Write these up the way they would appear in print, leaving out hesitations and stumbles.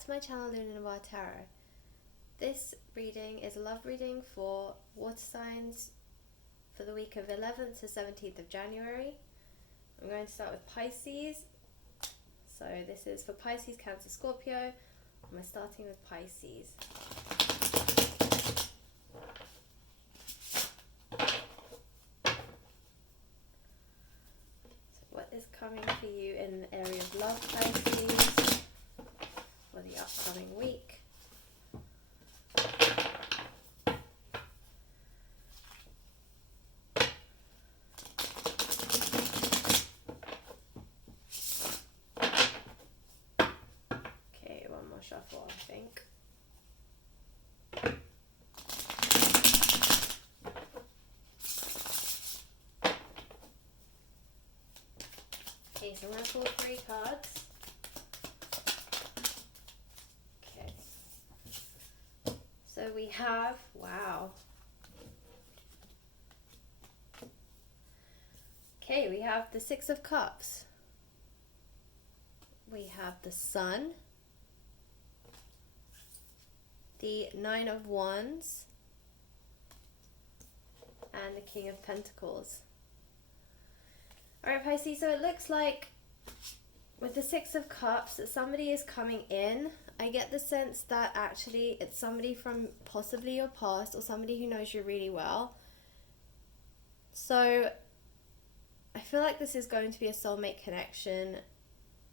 back to my channel, Luna Tarot. This reading is a love reading for water signs for the week of 11th to 17th of January. I'm going to start with Pisces. So this is for Pisces, Cancer, Scorpio, and we're starting with Pisces. So what is coming for you in the area of love, Pisces, for the upcoming week? Okay, one more shuffle, I think. Okay, so I'm going to pull 3 cards. Okay. So we have, wow. Okay, we have the 6 of Cups. We have the Sun. The 9 of Wands. And the King of Pentacles. Alright, Pisces, so it looks like with the 6 of Cups that somebody is coming in. I get the sense that actually it's somebody from possibly your past or somebody who knows you really well. So I feel like this is going to be a soulmate connection.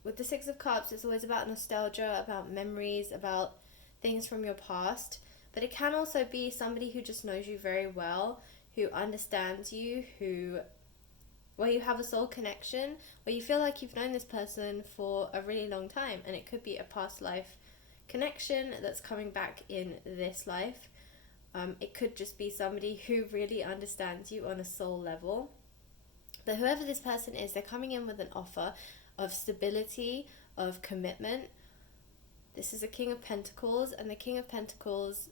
With the 6 of Cups, it's always about nostalgia, about memories, about things from your past. But it can also be somebody who just knows you very well, who understands you, where you have a soul connection, where you feel like you've known this person for a really long time, and it could be a past life connection that's coming back in this life. It could just be somebody who really understands you on a soul level. But whoever this person is, they're coming in with an offer of stability, of commitment. This is a King of Pentacles, and the King of Pentacles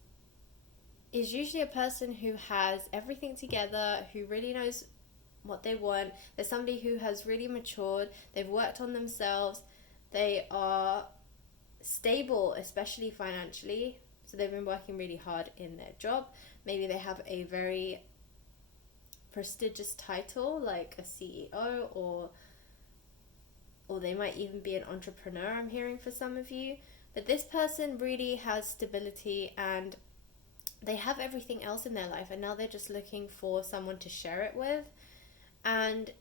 is usually a person who has everything together, who really knows what they want. They're somebody who has really matured, they've worked on themselves, they are stable, especially financially, so they've been working really hard in their job. Maybe they have a very prestigious title like a CEO, or they might even be an entrepreneur, I'm hearing for some of you. But this person really has stability and they have everything else in their life, and now they're just looking for someone to share it with. And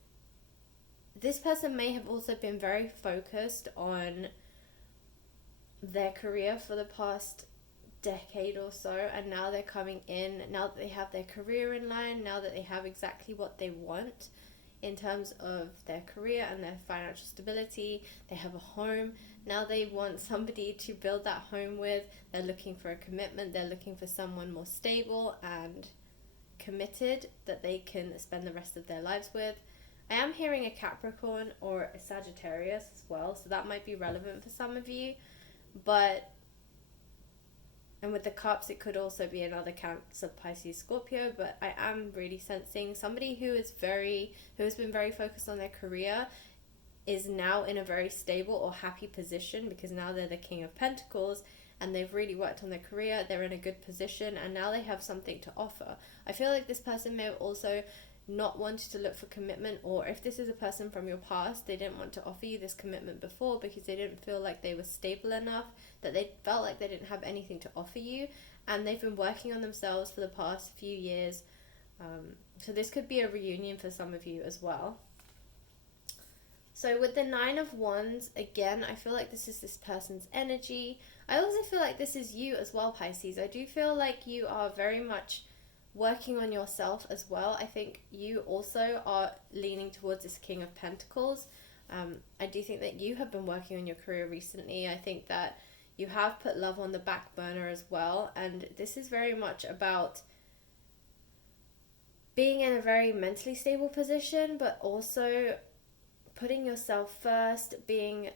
this person may have also been very focused on their career for the past decade or so, and now they're coming in, now that they have their career in line, now that they have exactly what they want in terms of their career and their financial stability, they have a home, now they want somebody to build that home with. They're looking for a commitment, they're looking for someone more stable and committed that they can spend the rest of their lives with. I am hearing a Capricorn or a Sagittarius as well, so that might be relevant for some of you. And with the Cups, it could also be another Cancer, Pisces, Scorpio, but I am really sensing somebody who has been very focused on their career is now in a very stable or happy position, because now they're the King of Pentacles and they've really worked on their career, they're in a good position, and now they have something to offer. I feel like this person may have also not wanted to look for commitment, or if this is a person from your past, they didn't want to offer you this commitment before because they didn't feel like they were stable enough, that they felt like they didn't have anything to offer you, and they've been working on themselves for the past few years. So this could be a reunion for some of you as well. So with the 9 of Wands, again, I feel like this is this person's energy. I also feel like this is you as well, Pisces. I do feel like you are very much working on yourself as well. I think you also are leaning towards this King of Pentacles. I do think that you have been working on your career recently. I think that you have put love on the back burner as well. And this is very much about being in a very mentally stable position, but also putting yourself first, being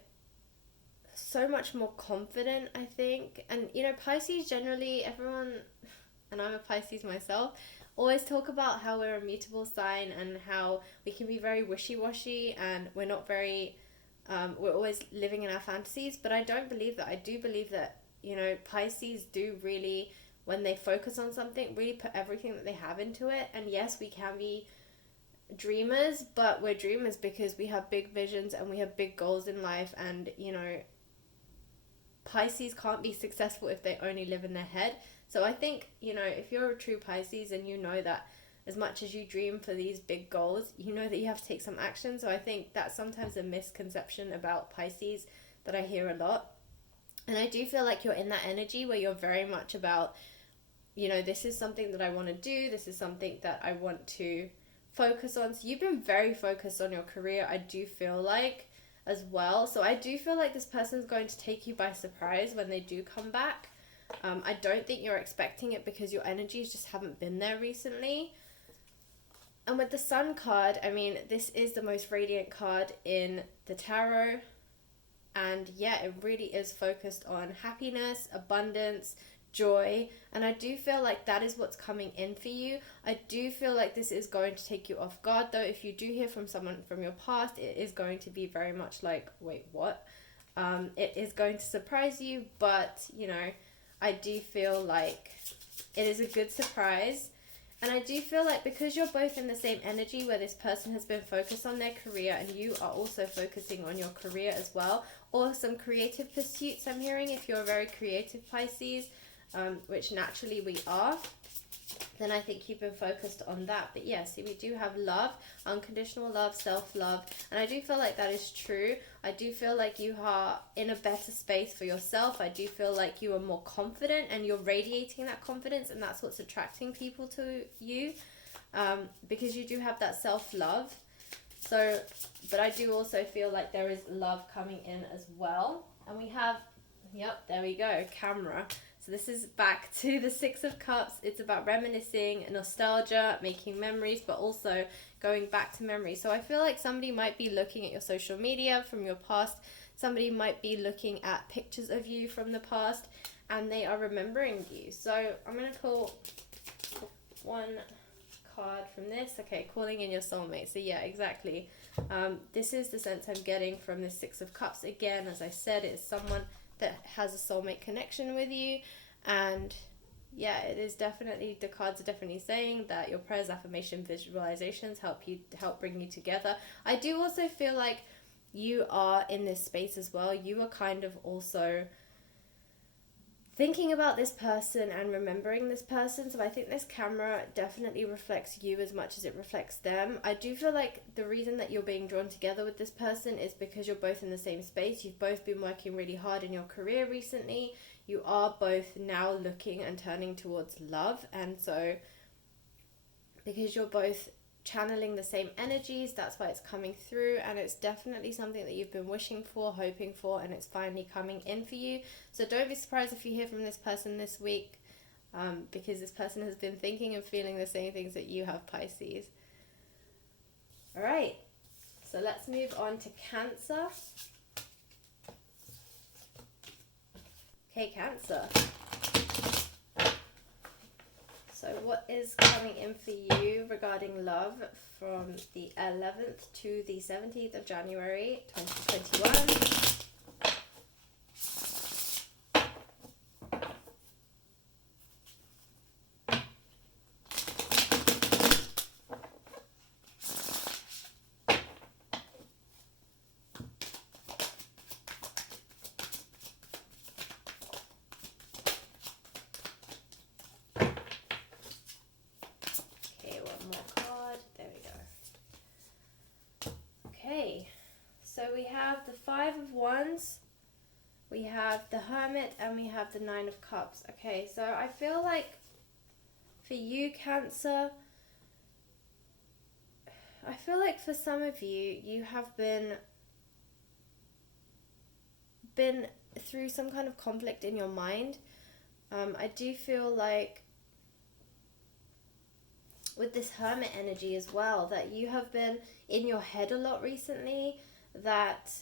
so much more confident, I think. And, you know, Pisces generally, everyone, and I'm a Pisces myself, always talk about how we're a mutable sign and how we can be very wishy-washy and we're not very We're always living in our fantasies, but I don't believe that. I do believe that, you know, Pisces do really, when they focus on something, really put everything that they have into it. And yes, we can be dreamers, but we're dreamers because we have big visions and we have big goals in life. And, you know, Pisces can't be successful if they only live in their head. So I think, you know, if you're a true Pisces and you know that as much as you dream for these big goals, you know that you have to take some action. So I think that's sometimes a misconception about Pisces that I hear a lot. And I do feel like you're in that energy where you're very much about, you know, this is something that I want to do. This is something that I want to focus on. So you've been very focused on your career, I do feel like, as well. So I do feel like this person's going to take you by surprise when they do come back. I don't think you're expecting it because your energies just haven't been there recently. And with the Sun card, I mean, this is the most radiant card in the tarot. And yeah, it really is focused on happiness, abundance, joy. And I do feel like that is what's coming in for you. I do feel like this is going to take you off guard, though. If you do hear from someone from your past, it is going to be very much like, wait, what? It is going to surprise you, but, you know, I do feel like it is a good surprise. And I do feel like because you're both in the same energy where this person has been focused on their career and you are also focusing on your career as well, or some creative pursuits I'm hearing if you're a very creative Pisces, which naturally we are, then I think you've been focused on that. But yes, we do have love, unconditional love, self-love, and I do feel like that is true. I do feel like you are in a better space for yourself. I do feel like you are more confident and you're radiating that confidence, and that's what's attracting people to you, because you do have that self-love. So, but I do also feel like there is love coming in as well. And we have, yep, there we go, camera. So this is back to the Six of Cups. It's about reminiscing, nostalgia, making memories, but also going back to memories. So I feel like somebody might be looking at your social media from your past. Somebody might be looking at pictures of you from the past, and they are remembering you. So I'm going to pull one card from this. Okay, calling in your soulmate. So yeah, exactly. This is the sense I'm getting from the Six of Cups. Again, as I said, it's someone that has a soulmate connection with you. And yeah, it is definitely, the cards are definitely saying that your prayers, affirmation, visualizations help bring you together. I do also feel like you are in this space as well. You are kind of also thinking about this person and remembering this person. So I think this camera definitely reflects you as much as it reflects them. I do feel like the reason that you're being drawn together with this person is because you're both in the same space. You've both been working really hard in your career recently. You are both now looking and turning towards love. And so because you're both channeling the same energies, that's why it's coming through, and it's definitely something that you've been wishing for, hoping for, and it's finally coming in for you. So don't be surprised if you hear from this person this week, because this person has been thinking and feeling the same things that you have, Pisces. All right, so let's move on to Cancer. Okay, Cancer. So what is coming in for you regarding love from the 11th to the 17th of January 2021? So we have the Five of Wands, we have the Hermit, and we have the Nine of Cups. Okay, so I feel like for you, Cancer, I feel like for some of you, you have been through some kind of conflict in your mind. I do feel like with this Hermit energy as well, that you have been in your head a lot recently, that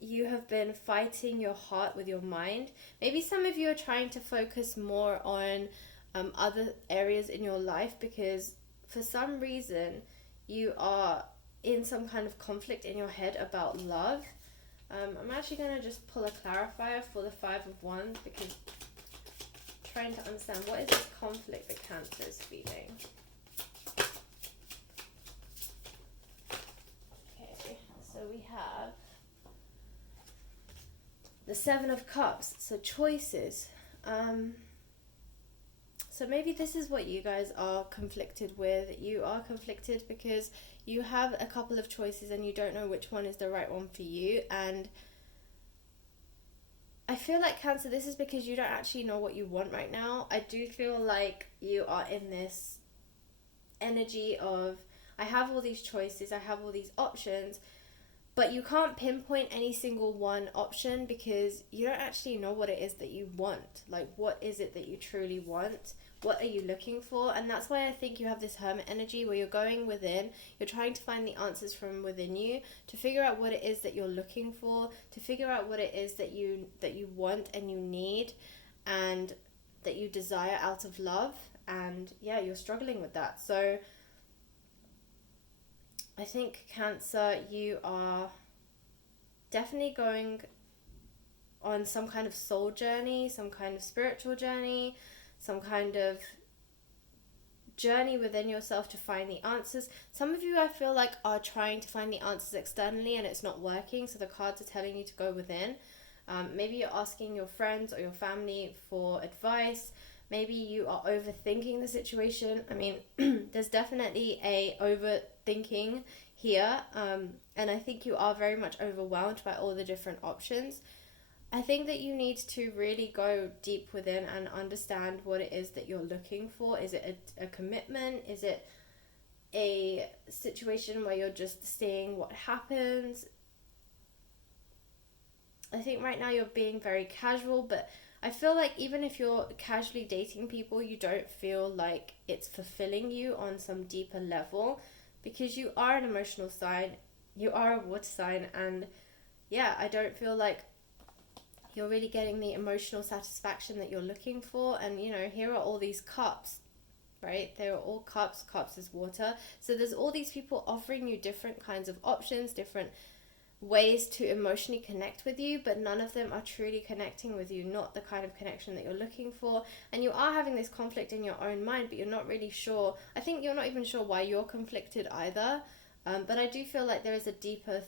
you have been fighting your heart with your mind. Maybe some of you are trying to focus more on other areas in your life because for some reason you are in some kind of conflict in your head about love. I'm actually going to just pull a clarifier for the Five of Wands, because trying to understand what is this conflict that Cancer is feeling. Okay, so we have the Seven of Cups, so choices. So maybe this is what you guys are conflicted with. You are conflicted because you have a couple of choices and you don't know which one is the right one for you. And I feel like, Cancer, this is because you don't actually know what you want right now. I do feel like you are in this energy of, I have all these choices, I have all these options, but you can't pinpoint any single one option because you don't actually know what it is that you want. Like, what is it that you truly want? What are you looking for? And that's why I think you have this Hermit energy where you're going within, you're trying to find the answers from within you to figure out what it is that you're looking for, to figure out what it is that you want and you need and that you desire out of love. And yeah, you're struggling with that. So I think, Cancer, you are definitely going on some kind of soul journey, some kind of spiritual journey, some kind of journey within yourself to find the answers. Some of you, I feel like, are trying to find the answers externally and it's not working, so the cards are telling you to go within. Maybe you're asking your friends or your family for advice. Maybe you are overthinking the situation. I mean, there's definitely a overthinking here, and I think you are very much overwhelmed by all the different options. I think that you need to really go deep within and understand what it is that you're looking for. Is it a commitment? Is it a situation where you're just seeing what happens? I think right now you're being very casual, but I feel like even if you're casually dating people, you don't feel like it's fulfilling you on some deeper level, because you are an emotional sign, you are a water sign, and yeah, I don't feel like you're really getting the emotional satisfaction that you're looking for. And you know, here are all these cups, right? They are all cups. Cups is water. So there's all these people offering you different kinds of options, different ways to emotionally connect with you, but none of them are truly connecting with you, not the kind of connection that you're looking for. And you are having this conflict in your own mind, but you're not really sure. I think you're not even sure why you're conflicted either. But I do feel like there is a deeper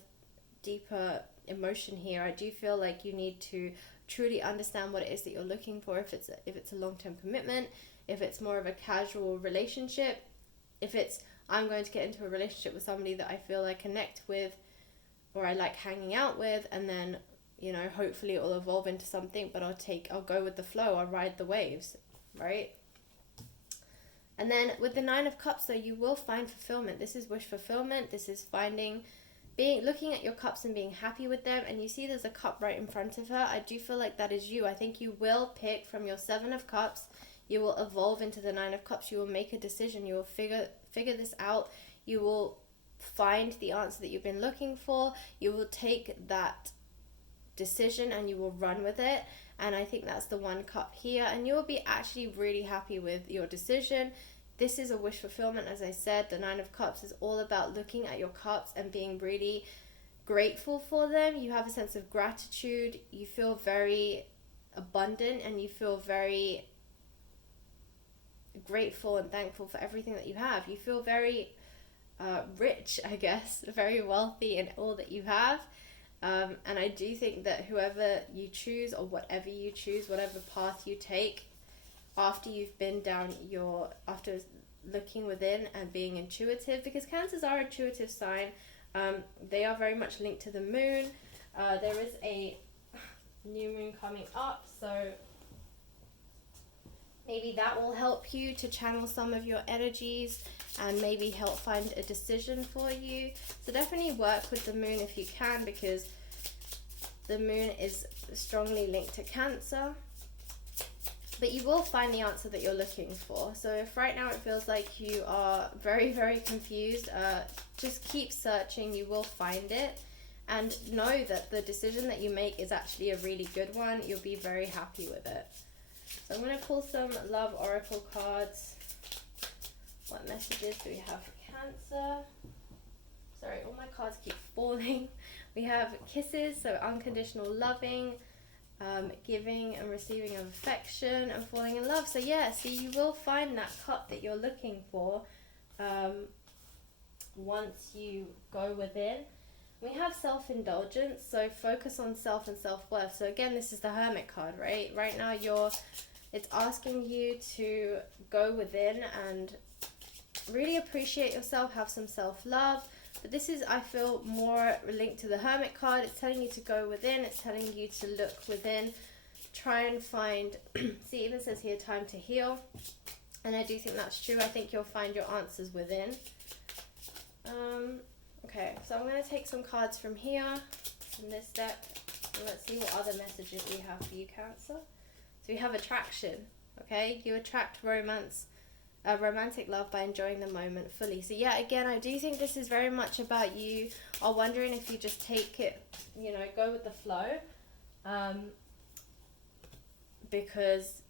emotion here. I do feel like you need to truly understand what it is that you're looking for. If it's a long-term commitment, if it's more of a casual relationship, if it's, I'm going to get into a relationship with somebody that I feel I connect with or I like hanging out with, and then, you know, hopefully it will evolve into something, but I'll go with the flow, I'll ride the waves, right? And then with the Nine of Cups, though, you will find fulfillment. This is wish fulfillment. This is looking at your cups and being happy with them. And you see there's a cup right in front of her. I do feel like that is you. I think you will pick from your Seven of Cups. You will evolve into the Nine of Cups. You will make a decision. You will figure this out. You will find the answer that you've been looking for. You will take that decision and you will run with it. And I think that's the one cup here. And you will be actually really happy with your decision. This is a wish fulfillment, as I said. The Nine of Cups is all about looking at your cups and being really grateful for them. You have a sense of gratitude. You feel very abundant and you feel very grateful and thankful for everything that you have. You feel very rich, I guess, very wealthy in all that you have. And I do think that whoever you choose or whatever you choose, whatever path you take, after you've been after looking within and being intuitive, because Cancers are an intuitive sign, they are very much linked to the moon. There is a new moon coming up, so maybe that will help you to channel some of your energies and maybe help find a decision for you. So definitely work with the moon if you can, because the moon is strongly linked to Cancer. But you will find the answer that you're looking for. So if right now it feels like you are very, very confused, just keep searching, you will find it. And know that the decision that you make is actually a really good one. You'll be very happy with it. So I'm going to pull some love oracle cards. What messages do we have for Cancer? Sorry, all my cards keep falling. We have kisses, so unconditional loving, giving and receiving of affection, and falling in love. So yeah, so you will find that cup that you're looking for once you go within. We have self-indulgence, so focus on self and self-worth. So again, this is the Hermit card, right? Right now it's asking you to go within and really appreciate yourself, have some self-love. But this is, I feel, more linked to the Hermit card. It's telling you to go within. It's telling you to look within. Try and find, see, it even says here, time to heal. And I do think that's true. I think you'll find your answers within. Okay, so I'm going to take some cards from here, from this deck. And let's see what other messages we have for you, Cancer. So we have attraction, okay? You attract romance. Romantic love by enjoying the moment fully. So yeah, again, I do think this is very much about you are wondering if you just take it, you know, go with the flow, because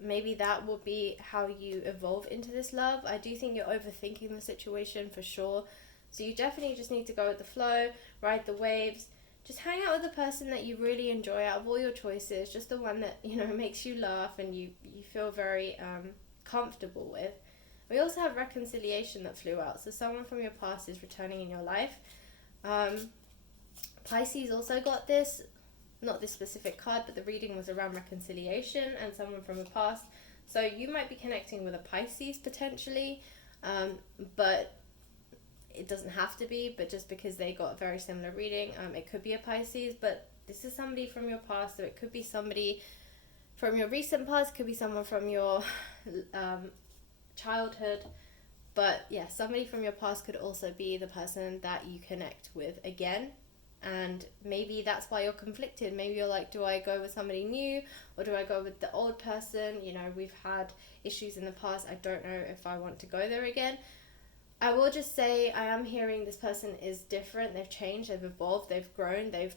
maybe that will be how you evolve into this love. I do think you're overthinking the situation for sure. So you definitely just need to go with the flow, ride the waves, just hang out with the person that you really enjoy out of all your choices, just the one that, you know, makes you laugh and you feel very comfortable with. We also have reconciliation that flew out, so someone from your past is returning in your life. Pisces also got this, not this specific card, but the reading was around reconciliation and someone from the past. So you might be connecting with a Pisces potentially, but it doesn't have to be, but just because they got a very similar reading, it could be a Pisces, but this is somebody from your past, so it could be somebody from your recent past, could be someone from your childhood, but yeah, somebody from your past could also be the person that you connect with again. And maybe that's why you're conflicted. Maybe you're like, do I go with somebody new or do I go with the old person? You know, we've had issues in the past. I don't know if I want to go there again. I will just say I am hearing this person is different. They've changed, they've evolved, they've grown, they've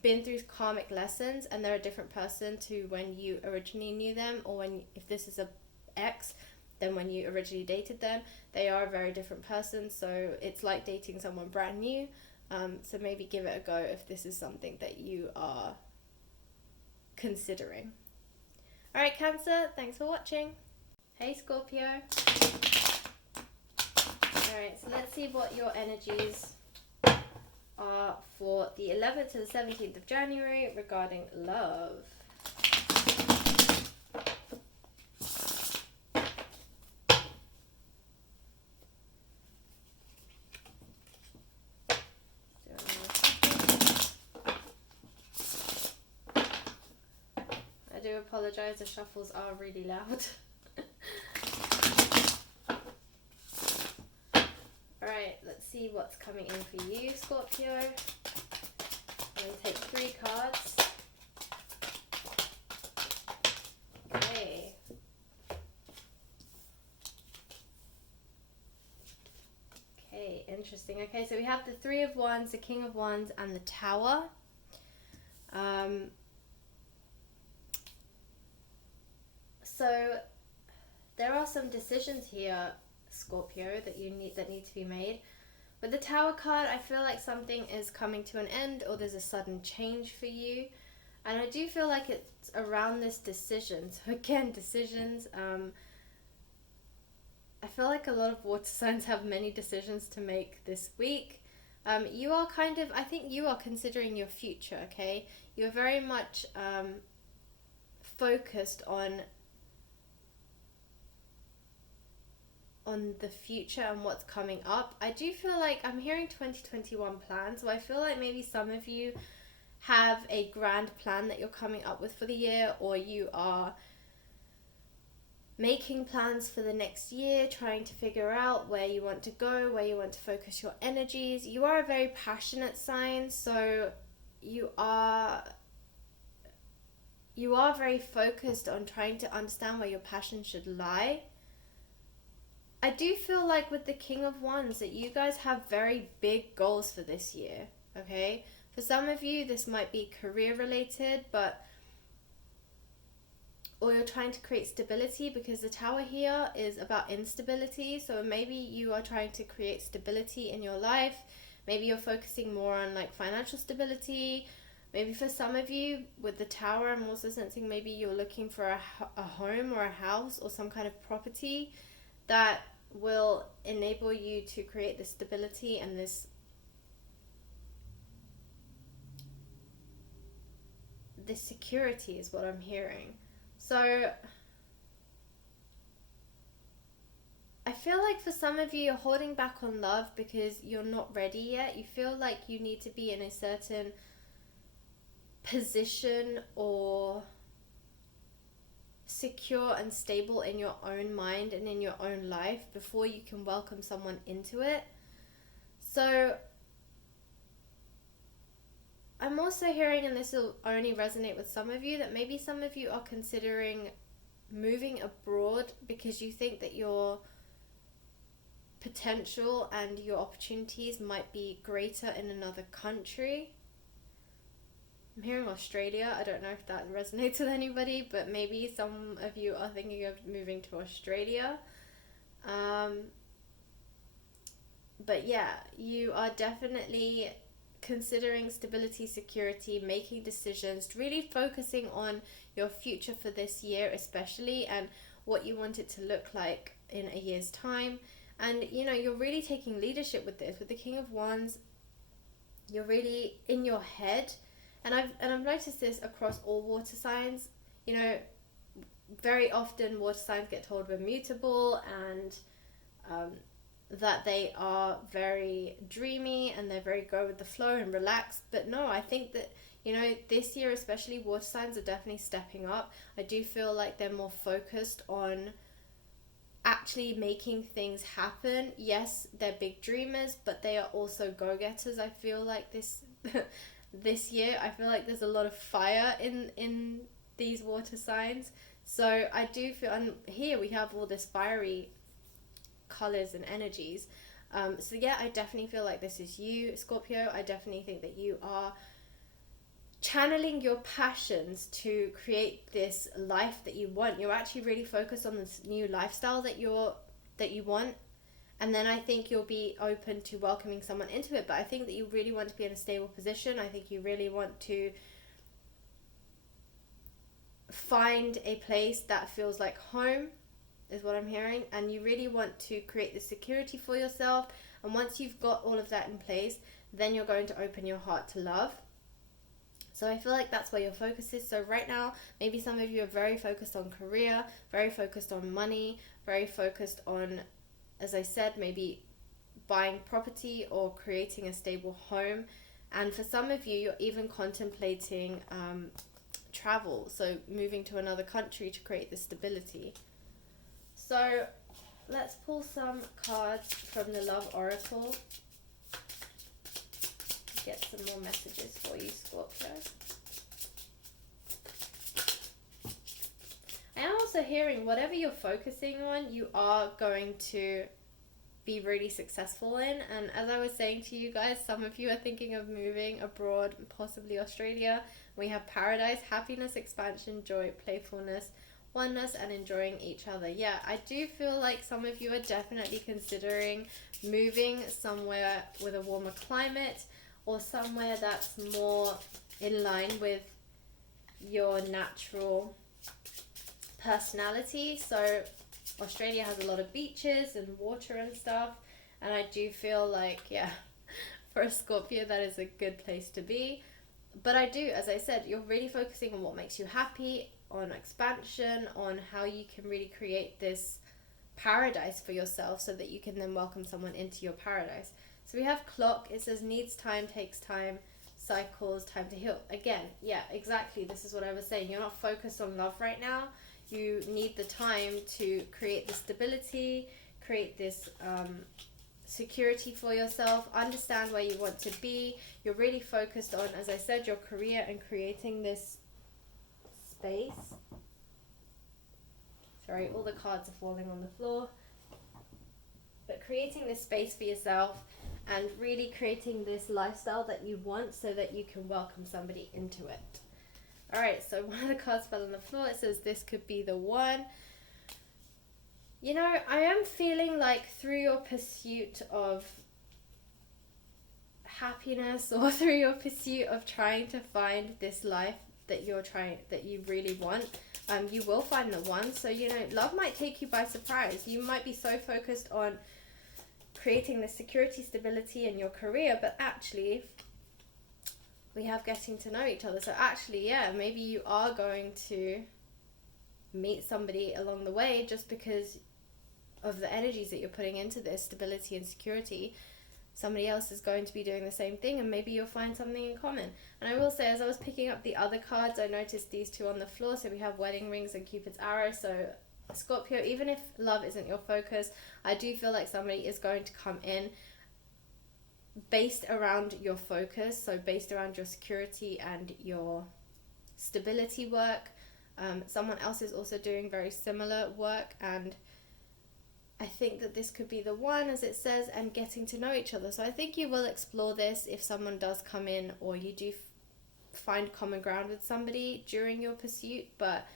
been through karmic lessons, and they're a different person to when you originally knew them, or if this is a ex, then when you originally dated them. They are a very different person, so it's like dating someone brand new. So maybe give it a go if this is something that you are considering. Alright, Cancer, thanks for watching. Hey, Scorpio. Alright, so let's see what your energies are for the 11th to the 17th of January regarding love. I do apologize, the shuffles are really loud. Alright, let's see what's coming in for you, Scorpio. I'm going to take 3 cards. Okay. Okay, interesting. Okay, so we have the 3 of Wands, the King of Wands, and the Tower. So there are some decisions here, Scorpio, that need to be made. With the Tower card, I feel like something is coming to an end, or there's a sudden change for you, and I do feel like it's around this decision. So again, decisions. I feel like a lot of water signs have many decisions to make this week. You are I think you are considering your future. Okay, you're very much focused on the future and what's coming up. I do feel like I'm hearing 2021 plans, so I feel like maybe some of you have a grand plan that you're coming up with for the year, or you are making plans for the next year, trying to figure out where you want to go, where you want to focus your energies. You are a very passionate sign, so you are very focused on trying to understand where your passion should lie. I do feel like with the King of Wands that you guys have very big goals for this year, okay? For some of you, this might be career related, or you're trying to create stability, because the Tower here is about instability. So maybe you are trying to create stability in your life. Maybe you're focusing more on like financial stability. Maybe for some of you with the Tower, I'm also sensing maybe you're looking for a home or a house or some kind of property that will enable you to create this stability and this security is what I'm hearing. So I feel like for some of you, you're holding back on love because you're not ready yet. You feel like you need to be in a certain position or secure and stable in your own mind and in your own life before you can welcome someone into it. So I'm also hearing, and this will only resonate with some of you, that maybe some of you are considering moving abroad because you think that your potential and your opportunities might be greater in another country. I'm hearing Australia. I don't know if that resonates with anybody, but maybe some of you are thinking of moving to Australia. But yeah, you are definitely considering stability, security, making decisions, really focusing on your future for this year especially, and what you want it to look like in a year's time. And you know, you're really taking leadership with this. With the King of Wands, you're really in your head. And I've noticed this across all water signs. You know, very often water signs get told we're mutable and that they are very dreamy and they're very go with the flow and relaxed. But no, I think that, you know, this year especially, water signs are definitely stepping up. I do feel like they're more focused on actually making things happen. Yes, they're big dreamers, but they are also go-getters. I feel like this this year, I feel like there's a lot of fire in these water signs. So I do feel, and here we have all this fiery colors and energies. So yeah, I definitely feel like this is you, Scorpio. I definitely think that you are channeling your passions to create this life that you want. You're actually really focused on this new lifestyle that you want. And then I think you'll be open to welcoming someone into it. But I think that you really want to be in a stable position. I think you really want to find a place that feels like home, is what I'm hearing. And you really want to create the security for yourself. And once you've got all of that in place, then you're going to open your heart to love. So I feel like that's where your focus is. So right now, maybe some of you are very focused on career, very focused on money, very focused on, as I said, maybe buying property or creating a stable home. And for some of you, you're even contemplating travel, so moving to another country to create the stability. So let's pull some cards from the Love Oracle. Get some more messages for you, Scorpio. I am also hearing whatever you're focusing on, you are going to be really successful in. And as I was saying to you guys, some of you are thinking of moving abroad, possibly Australia. We have paradise, happiness, expansion, joy, playfulness, oneness, and enjoying each other. Yeah, I do feel like some of you are definitely considering moving somewhere with a warmer climate, or somewhere that's more in line with your natural personality. So Australia has a lot of beaches and water and stuff, and I do feel like, yeah, for a Scorpio, that is a good place to be. But I do, as I said, you're really focusing on what makes you happy, on expansion, on how you can really create this paradise for yourself so that you can then welcome someone into your paradise. So we have clock. It says needs time, takes time, cycles, time to heal. Again, yeah, exactly. This is what I was saying. You're not focused on love right now. You need the time to create the stability, create this security for yourself, understand where you want to be. You're really focused on, as I said, your career and creating this space. Sorry, all the cards are falling on the floor. But creating this space for yourself and really creating this lifestyle that you want so that you can welcome somebody into it. Alright, so one of the cards fell on the floor. It says this could be the one. You know, I am feeling like through your pursuit of happiness or through your pursuit of trying to find this life that you really want, you will find the one. So, you know, love might take you by surprise. You might be so focused on creating the security, stability in your career, but actually we have getting to know each other. So actually, yeah, maybe you are going to meet somebody along the way just because of the energies that you're putting into this stability and security. Somebody else is going to be doing the same thing, and maybe you'll find something in common. And I will say, as I was picking up the other cards, I noticed these two on the floor. So we have wedding rings and Cupid's arrow. So Scorpio, even if love isn't your focus, I do feel like somebody is going to come in based around your focus, so based around your security and your stability work. Someone else is also doing very similar work, and I think that this could be the one, as it says, and getting to know each other. So I think you will explore this if someone does come in, or you do find common ground with somebody during your pursuit. But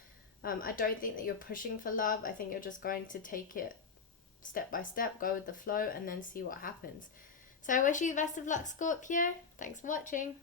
I don't think that you're pushing for love. I think you're just going to take it step by step, go with the flow, and then see what happens. So I wish you the best of luck, Scorpio. Thanks for watching.